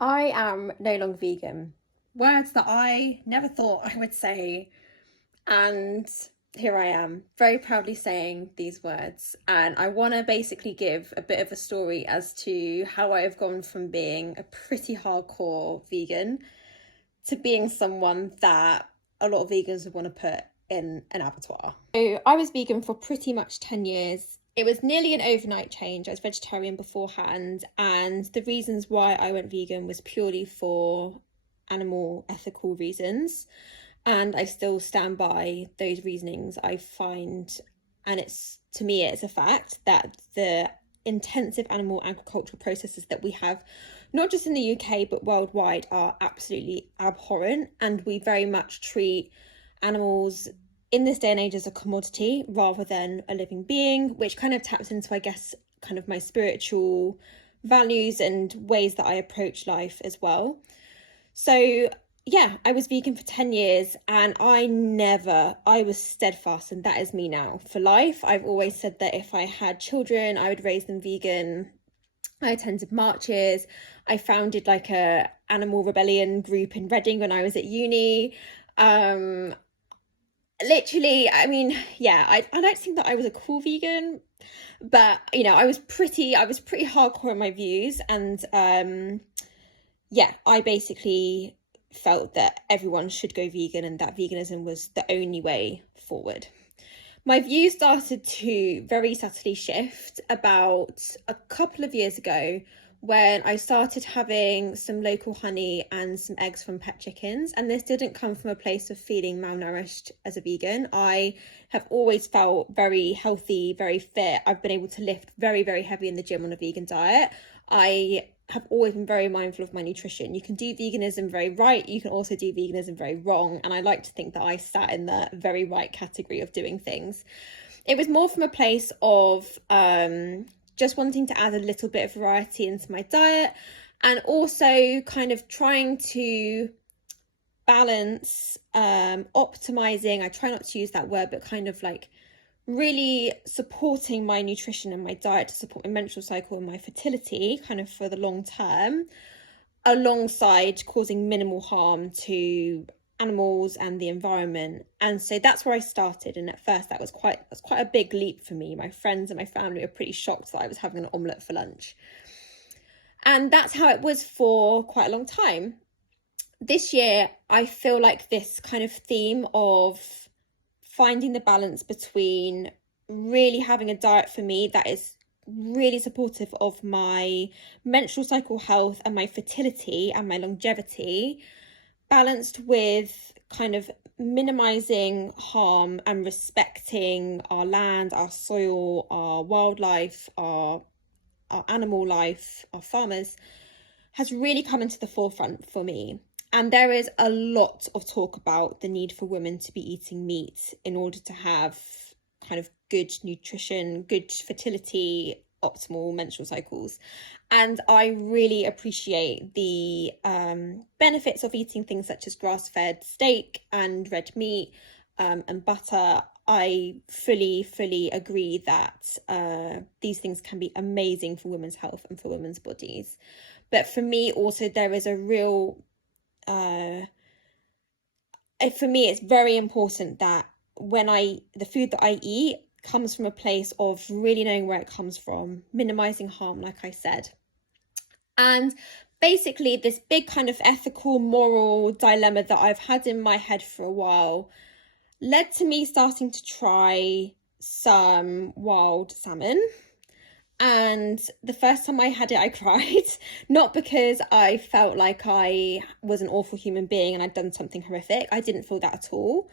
I am no longer vegan. Words that I never thought I would say. And here I am, very proudly saying these words. And I want to basically give a bit of a story as to how I have gone from being a pretty hardcore vegan to being someone that a lot of vegans would want to put in an abattoir. So I was vegan for pretty much 10 years. It was nearly an overnight change. I was vegetarian beforehand, and the reasons why I went vegan was purely for animal ethical reasons. And I still stand by those reasonings. I find, and it's to me, it's a fact that the intensive animal agricultural processes that we have, not just in the UK, but worldwide, are absolutely abhorrent. And we very much treat animals in this day and age as a commodity rather than a living being, which kind of taps into, I guess, kind of my spiritual values and ways that I approach life as well. So yeah, I was vegan for 10 years and I was steadfast, and that is me now for life. I've always said that if I had children, I would raise them vegan. I attended marches. I founded like a animal rebellion group in Reading when I was at uni. Literally, I mean, yeah, I don't think that I was a cool vegan, but I was pretty hardcore in my views, and yeah, I basically felt that everyone should go vegan and that veganism was the only way forward. My views started to very subtly shift about a couple of years ago when I started having some local honey and some eggs from pet chickens. And this didn't come from a place of feeling malnourished as a vegan. I have always felt very healthy, very fit. I've been able to lift very, very heavy in the gym on a vegan diet. I have always been very mindful of my nutrition. You can do veganism very right, you can also do veganism very wrong, and I like to think that I sat in the very right category of doing things. It was more from a place of just wanting to add a little bit of variety into my diet, and also kind of trying to balance optimizing, I try not to use that word, but kind of like really supporting my nutrition and my diet to support my menstrual cycle and my fertility kind of for the long term, alongside causing minimal harm to animals and the environment. And so that's where I started, and at first that was quite a big leap for me. My friends and my family were pretty shocked that I was having an omelette for lunch, and that's how it was for quite a long time. This year I feel like this kind of theme of finding the balance between really having a diet for me that is really supportive of my menstrual cycle health and my fertility and my longevity, balanced with kind of minimizing harm and respecting our land, our soil, our wildlife, our animal life, our farmers, has really come into the forefront for me. And there is a lot of talk about the need for women to be eating meat in order to have kind of good nutrition, good fertility, optimal menstrual cycles. And I really appreciate the benefits of eating things such as grass-fed steak and red meat and butter. I fully agree that these things can be amazing for women's health and for women's bodies. But for me also, there is a real for me, it's very important that the food that I eat comes from a place of really knowing where it comes from, minimizing harm, like I said. And basically this big kind of ethical, moral dilemma that I've had in my head for a while led to me starting to try some wild salmon. And the first time I had it, I cried, not because I felt like I was an awful human being and I'd done something horrific. I didn't feel that at all.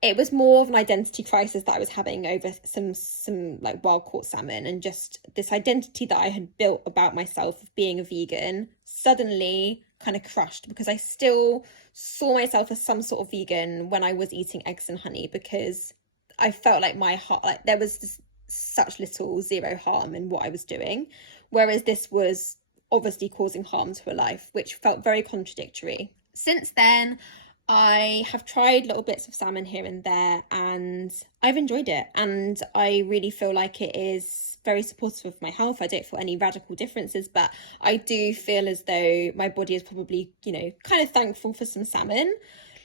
It was more of an identity crisis that I was having over some like wild caught salmon, and just this identity that I had built about myself of being a vegan suddenly kind of crushed, because I still saw myself as some sort of vegan when I was eating eggs and honey, because I felt like my heart, like there was this such zero harm in what I was doing, whereas this was obviously causing harm to a life, which felt very contradictory. Since then, I have tried little bits of salmon here and there, and I've enjoyed it. And I really feel like it is very supportive of my health. I don't feel any radical differences, but I do feel as though my body is probably, kind of thankful for some salmon.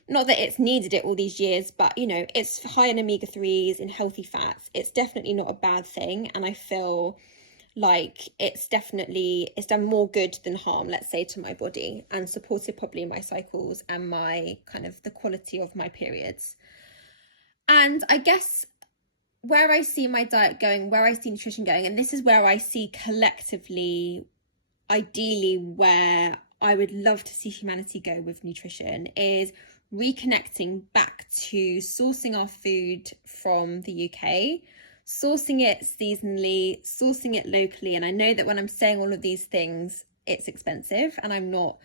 Not that it's needed it all these years, but it's high in omega-3s, in healthy fats. It's definitely not a bad thing. And I feel like it's done more good than harm, let's say, to my body, and supported probably my cycles and my kind of the quality of my periods. And I guess where I see my diet going, where I see nutrition going, and this is where I see collectively, ideally, where I would love to see humanity go with nutrition, is reconnecting back to sourcing our food from the UK, sourcing it seasonally, sourcing it locally. And I know that when I'm saying all of these things, it's expensive, and I'm not,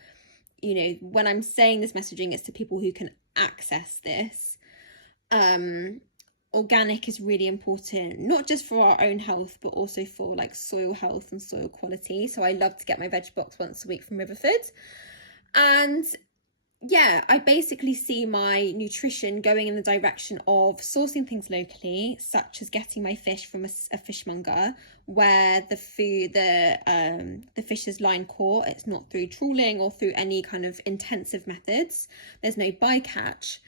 when I'm saying this messaging, it's to people who can access this. Organic is really important, not just for our own health, but also for like soil health and soil quality. So I love to get my veg box once a week from Riverford. And yeah, I basically see my nutrition going in the direction of sourcing things locally, such as getting my fish from a fishmonger, where the fish is line caught. It's not through trawling or through any kind of intensive methods. There's no bycatch.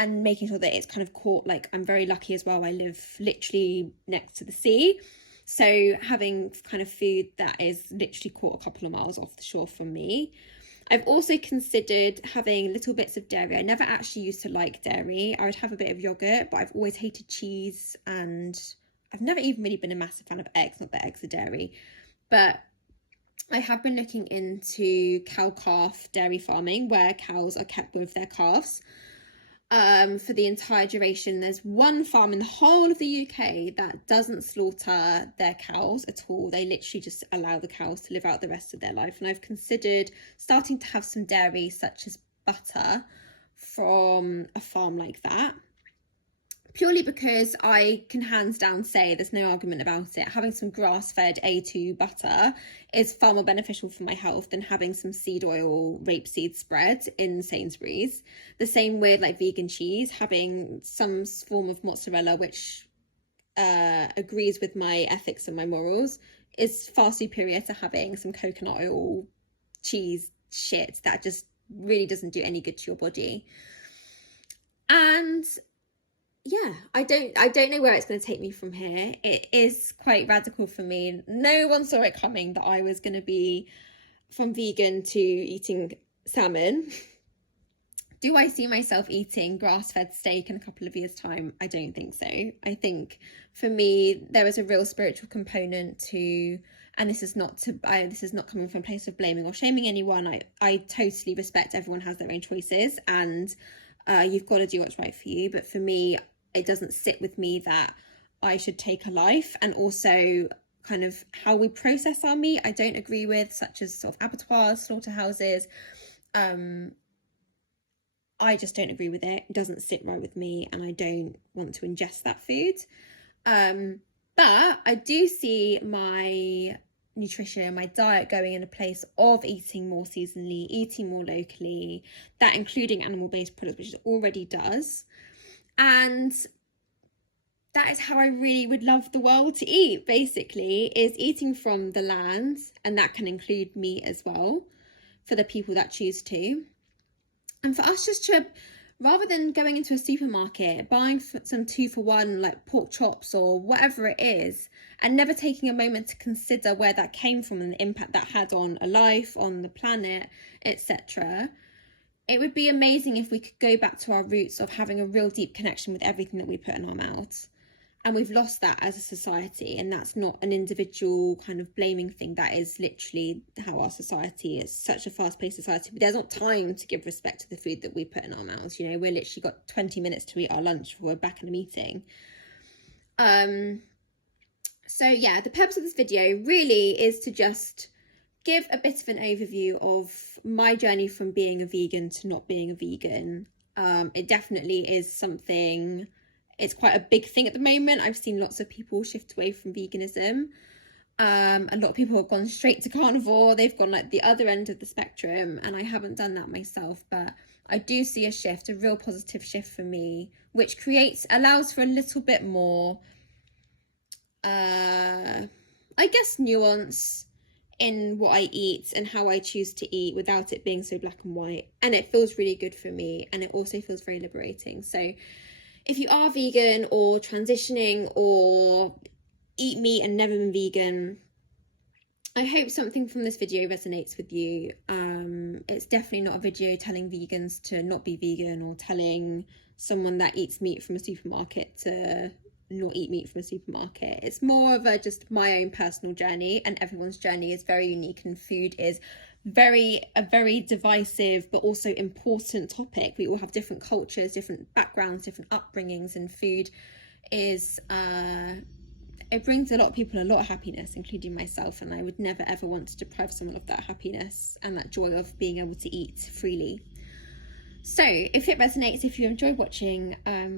And making sure that it's kind of caught, like, I'm very lucky as well. I live literally next to the sea. So having kind of food that is literally caught a couple of miles off the shore from me. I've also considered having little bits of dairy. I never actually used to like dairy. I would have a bit of yogurt, but I've always hated cheese, and I've never even really been a massive fan of eggs, not that eggs are dairy. But I have been looking into cow-calf dairy farming, where cows are kept with their calves for the entire duration. There's one farm in the whole of the UK that doesn't slaughter their cows at all. They literally just allow the cows to live out the rest of their life. And I've considered starting to have some dairy, such as butter, from a farm like that, purely because I can hands down say, there's no argument about it, having some grass-fed A2 butter is far more beneficial for my health than having some seed oil rapeseed spread in Sainsbury's. The same with like vegan cheese, having some form of mozzarella which agrees with my ethics and my morals is far superior to having some coconut oil cheese shit that just really doesn't do any good to your body. And yeah, I don't know where it's going to take me from here. It is quite radical for me. No one saw it coming that I was going to be from vegan to eating salmon. Do I see myself eating grass-fed steak in a couple of years' time? I don't think so. I think for me, there is a real spiritual component to, and this is not coming from a place of blaming or shaming anyone. I totally respect everyone has their own choices, and you've got to do what's right for you. But for me, it doesn't sit with me that I should take a life. And also kind of how we process our meat, I don't agree with, such as sort of abattoirs, slaughterhouses. I just don't agree with it. It doesn't sit right with me, and I don't want to ingest that food. But I do see my nutrition, my diet going in a place of eating more seasonally, eating more locally, that including animal-based products, which it already does. And that is how I really would love the world to eat, basically, is eating from the land, and that can include meat as well, for the people that choose to. And for us just to, rather than going into a supermarket, buying some 2-for-1, like pork chops or whatever it is, and never taking a moment to consider where that came from and the impact that had on a life, on the planet, etc., it would be amazing if we could go back to our roots of having a real deep connection with everything that we put in our mouths. And we've lost that as a society, and that's not an individual kind of blaming thing. That is literally how our society is, such a fast-paced society. But there's not time to give respect to the food that we put in our mouths. We're literally got 20 minutes to eat our lunch before we're back in a meeting. So yeah, the purpose of this video really is to just give a bit of an overview of my journey from being a vegan to not being a vegan. It definitely is something, it's quite a big thing at the moment. I've seen lots of people shift away from veganism. A lot of people have gone straight to carnivore. They've gone like the other end of the spectrum, and I haven't done that myself, but I do see a shift, a real positive shift for me, which allows for a little bit more, I guess, nuance in what I eat and how I choose to eat without it being so black and white. And it feels really good for me, and it also feels very liberating. So if you are vegan or transitioning or eat meat and never been vegan, I hope something from this video resonates with you. It's definitely not a video telling vegans to not be vegan or telling someone that eats meat from a supermarket to not eat meat from a supermarket. It's more of just my own personal journey, and everyone's journey is very unique, and food is a very divisive but also important topic. We all have different cultures, different backgrounds, different upbringings, and food is it brings a lot of people a lot of happiness, including myself, and I would never ever want to deprive someone of that happiness and that joy of being able to eat freely. So if it resonates, if you enjoyed watching,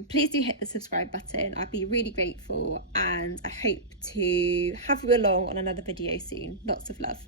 please do hit the subscribe button. I'd be really grateful, and I hope to have you along on another video soon. Lots of love.